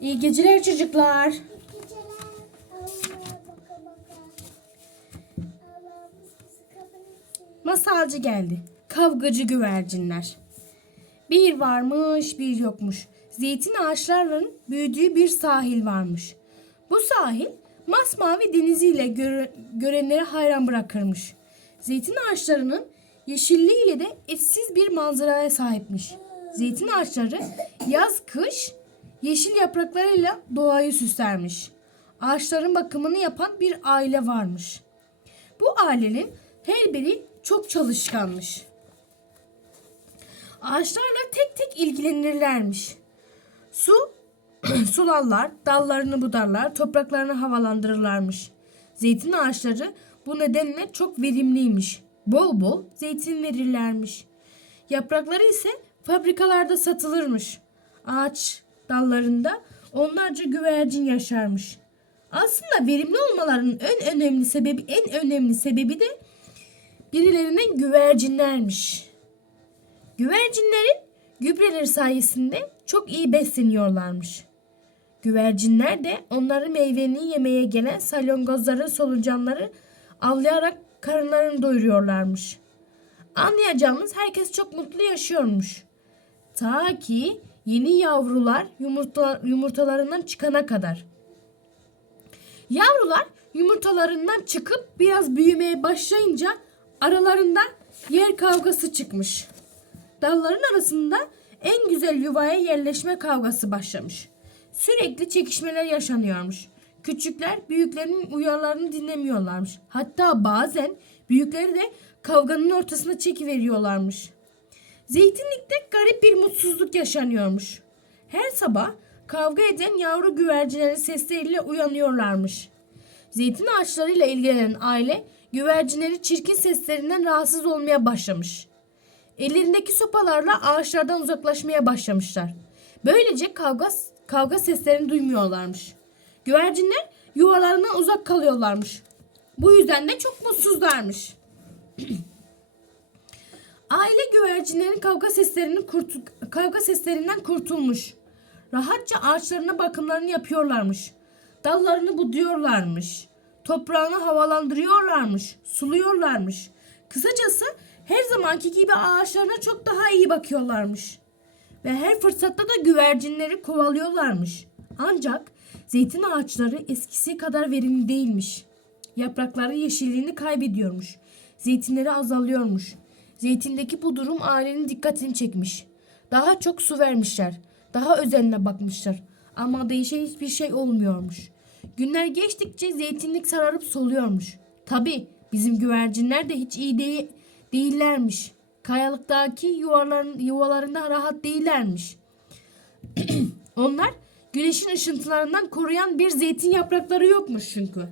İyi geceler çocuklar. Masalcı geldi. Kavgacı güvercinler. Bir varmış bir yokmuş. Zeytin ağaçlarının büyüdüğü bir sahil varmış. Bu sahil masmavi deniziyle göre, görenleri hayran bırakırmış. Zeytin ağaçlarının yeşilliğiyle de eşsiz bir manzaraya sahipmiş. Zeytin ağaçları yaz kış yeşil yapraklarıyla doğayı süslermiş. Ağaçların bakımını yapan bir aile varmış. Bu ailenin her biri çok çalışkanmış. Ağaçlarla tek tek ilgilenirlermiş. Su sularlar, dallarını budarlar, topraklarını havalandırırlarmış. Zeytin ağaçları bu nedenle çok verimliymiş. Bol bol zeytin verirlermiş. Yaprakları ise fabrikalarda satılırmış. Ağaç dallarında onlarca güvercin yaşarmış. Aslında verimli olmalarının en önemli sebebi en önemli sebebi de birilerinin güvercinlermiş. Güvercinlerin gübreleri sayesinde çok iyi besleniyorlarmış. Güvercinler de onların meyveni yemeye gelen salyangozların solucanları avlayarak karınlarını doyuruyorlarmış. Anlayacağımız herkes çok mutlu yaşıyormuş. Ta ki yeni yavrular yumurta, yumurtalarından çıkana kadar. Yavrular yumurtalarından çıkıp biraz büyümeye başlayınca aralarında yer kavgası çıkmış. Dalların arasında en güzel yuvaya yerleşme kavgası başlamış. Sürekli çekişmeler yaşanıyormuş. Küçükler büyüklerinin uyarılarını dinlemiyorlarmış. Hatta bazen büyükleri de kavganın ortasına çekiveriyorlarmış. Zeytinlikte garip bir mutsuzluk yaşanıyormuş. Her sabah kavga eden yavru güvercinlerin sesleriyle uyanıyorlarmış. Zeytin ağaçlarıyla ilgilenen aile güvercinleri çirkin seslerinden rahatsız olmaya başlamış. Ellerindeki sopalarla ağaçlardan uzaklaşmaya başlamışlar. Böylece kavga kavga seslerini duymuyorlarmış. Güvercinler yuvalarından uzak kalıyorlarmış. Bu yüzden de çok mutsuzlarmış. Aile güvercinlerin kavga seslerinin kurtu- kavga seslerinden kurtulmuş. Rahatça ağaçlarına bakımlarını yapıyorlarmış. Dallarını buduyorlarmış. Toprağını havalandırıyorlarmış. Suluyorlarmış. Kısacası her zamanki gibi ağaçlarına çok daha iyi bakıyorlarmış. Ve her fırsatta da güvercinleri kovalıyorlarmış. Ancak zeytin ağaçları eskisi kadar verimli değilmiş. Yaprakları yeşilliğini kaybediyormuş. Zeytinleri azalıyormuş. Zeytindeki bu durum ailenin dikkatini çekmiş. Daha çok su vermişler. Daha özenle bakmışlar. Ama değişen hiçbir şey olmuyormuş. Günler geçtikçe zeytinlik sararıp soluyormuş. Tabi bizim güvercinler de hiç iyi değil, değillermiş. Kayalıktaki yuvaların, yuvalarında rahat değillermiş. Onlar güneşin ışıntılarından koruyan bir zeytin yaprakları yokmuş çünkü.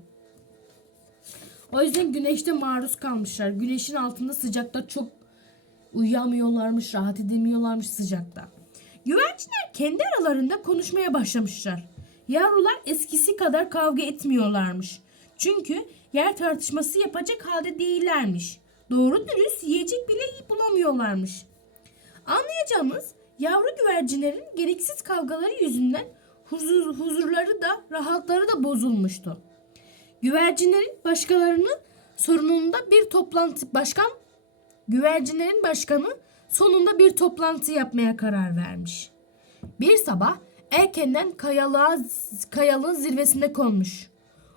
O yüzden güneşte maruz kalmışlar. Güneşin altında sıcakta çok uyuyamıyorlarmış, rahat edemiyorlarmış sıcakta. Güvercinler kendi aralarında konuşmaya başlamışlar. Yavrular eskisi kadar kavga etmiyorlarmış. Çünkü yer tartışması yapacak halde değillermiş. Doğru dürüst yiyecek bile bulamıyorlarmış. Anlayacağımız yavru güvercinlerin gereksiz kavgaları yüzünden huzur, huzurları da rahatları da bozulmuştu. Güvercinlerin başkalarının sorununda bir toplantı başkan güvercinlerin başkanı sonunda bir toplantı yapmaya karar vermiş. Bir sabah erkenden kayalığa, kayalığın zirvesine konmuş.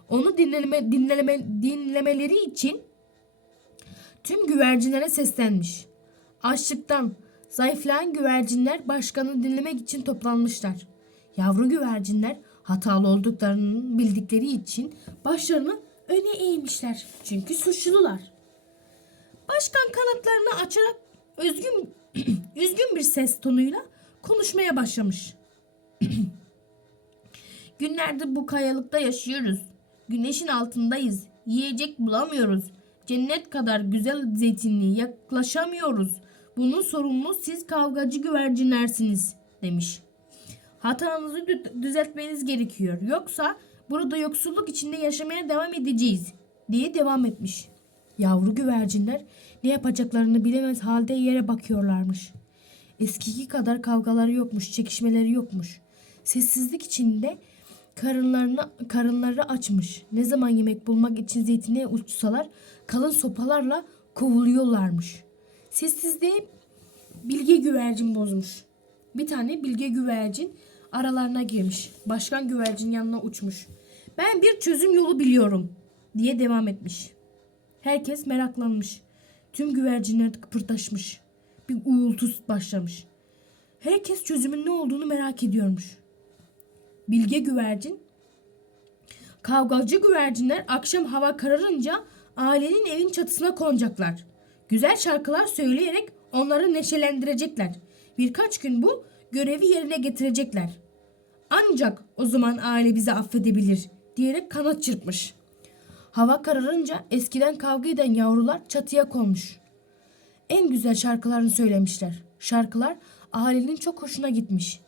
Onu dinleme, dinleme, dinlemeleri için tüm güvercinlere seslenmiş. Açlıktan zayıflayan güvercinler başkanı dinlemek için toplanmışlar. Yavru güvercinler hatalı olduklarını bildikleri için başlarını öne eğmişler. Çünkü suçlular. Başkan kanatlarını açarak özgün üzgün bir ses tonuyla konuşmaya başlamış. Günlerdir bu kayalıkta yaşıyoruz. Güneşin altındayız. Yiyecek bulamıyoruz. Cennet kadar güzel zeytinliğe yaklaşamıyoruz. Bunun sorumlu siz kavgacı güvercinlersiniz demiş. Hatanızı dü- düzeltmeniz gerekiyor. Yoksa burada yoksulluk içinde yaşamaya devam edeceğiz diye devam etmiş. Yavru güvercinler ne yapacaklarını bilemez halde yere bakıyorlarmış. Eskiki kadar kavgaları yokmuş, çekişmeleri yokmuş. Sessizlik içinde karınlarını karınları açmış. Ne zaman yemek bulmak için zeytinliğe uçsalar kalın sopalarla kovuluyorlarmış. Sessizliği bilge güvercin bozmuş. Bir tane bilge güvercin aralarına girmiş. Başkan güvercin yanına uçmuş. Ben bir çözüm yolu biliyorum diye devam etmiş. Herkes meraklanmış. Tüm güvercinler kıpırdaşmış. Bir uğultu başlamış. Herkes çözümün ne olduğunu merak ediyormuş. Bilge güvercin Kavgacı güvercinler akşam hava kararınca ailenin evin çatısına konacaklar. Güzel şarkılar söyleyerek onları neşelendirecekler. Birkaç gün bu görevi yerine getirecekler. Ancak o zaman aile bizi affedebilir diyerek kanat çırpmış. Hava kararınca eskiden kavga eden yavrular çatıya konmuş. En güzel şarkılarını söylemişler. Şarkılar ailenin çok hoşuna gitmiş.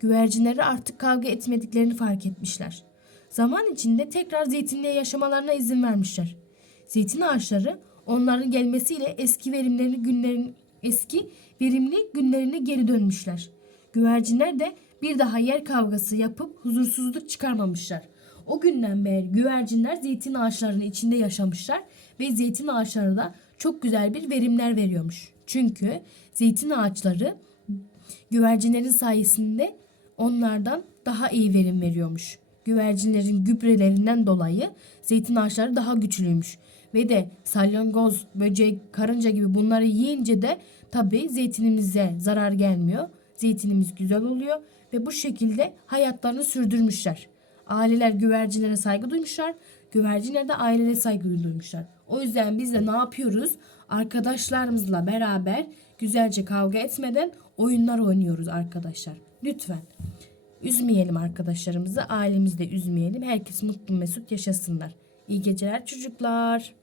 Güvercinleri artık kavga etmediklerini fark etmişler. Zaman içinde tekrar zeytinliğe yaşamalarına izin vermişler. Zeytin ağaçları onların gelmesiyle eski verimlerini günlerin eski verimli günlerine geri dönmüşler. Güvercinler de bir daha yer kavgası yapıp huzursuzluk çıkarmamışlar. O günden beri güvercinler zeytin ağaçlarının içinde yaşamışlar ve zeytin ağaçları da çok güzel bir verimler veriyormuş. Çünkü zeytin ağaçları güvercinlerin sayesinde onlardan daha iyi verim veriyormuş. Güvercinlerin gübrelerinden dolayı zeytin ağaçları daha güçlüymüş. Ve de salyangoz, böcek, karınca gibi bunları yiyince de tabii zeytinimize zarar gelmiyor. Zeytinimiz güzel oluyor ve bu şekilde hayatlarını sürdürmüşler. Aileler güvercinlere saygı duymuşlar. Güvercinler de ailelere saygı duymuşlar. O yüzden biz de ne yapıyoruz? Arkadaşlarımızla beraber güzelce kavga etmeden oyunlar oynuyoruz arkadaşlar. Lütfen. Üzmeyelim arkadaşlarımızı, ailemizi de üzmeyelim. Herkes mutlu mesut yaşasınlar. İyi geceler çocuklar.